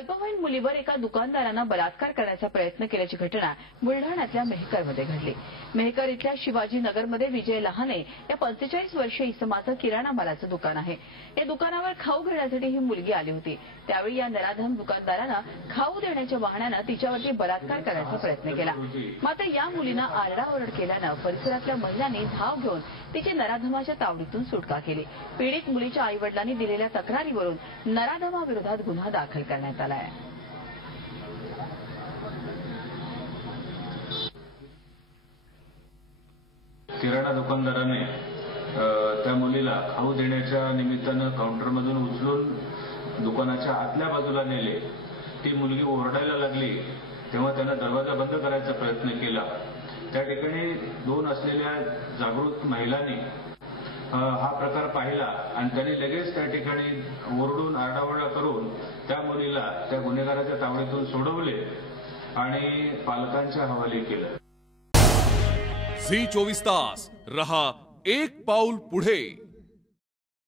अल्पवयीन मुलीवर एका दुकानदारानं बलात्कार करण्याचा प्रयत्न केल्याची घटना बुलढाण्यातल्या मेहकरमध्ये घडली। मेहकर इथल्या शिवाजी नगरमध्ये विजय लहाने या 45 वर्षीय इसमाचं किराणा मालाचं दुकान आहे। या दुकानावर खाऊ घेण्यासाठी ही मुलगी आली होती। त्यावेळी या नराधम दुकानदारानं खाऊ देण्याच्या बहाण्यानं तिच्यावरती बलात्कार करण्याचा प्रयत्न केला। मात्र या मुलीनं आरडाओरड केल्यानं परिसरातल्या महिलांनी धाव घेऊन तिची नराधमाच्या तावडीतून सुटका केली। पीडित मुलीच्या आईवडिलांनी दिलेल्या तक्रारीवरून नराधमाविरोधात गुन्हा दाखल करण्यात आला आहे। किराणा दुकानदाराने त्या मुलीला खाऊ देण्याच्या निमित्तानं काउंटरमधून उचलून दुकानाच्या आतल्या बाजूला नेले। ती मुलगी ओरडायला लागली तेव्हा त्यानं दरवाजा बंद करायचा प्रयत्न केला। त्या ठिकाणी दोन असलेल्या जागृत महिलांनी हा प्रकार पाहिला आणि त्यांनी लगेच त्या ठिकाणी ओरडून आरडाओरडा करून त्या मुलीला त्या गुन्हेगाराच्या तावडीतून सोडवले आणि पालकांच्या हवाले केलं। झी 24 तास रहा एक पाऊल पुढे।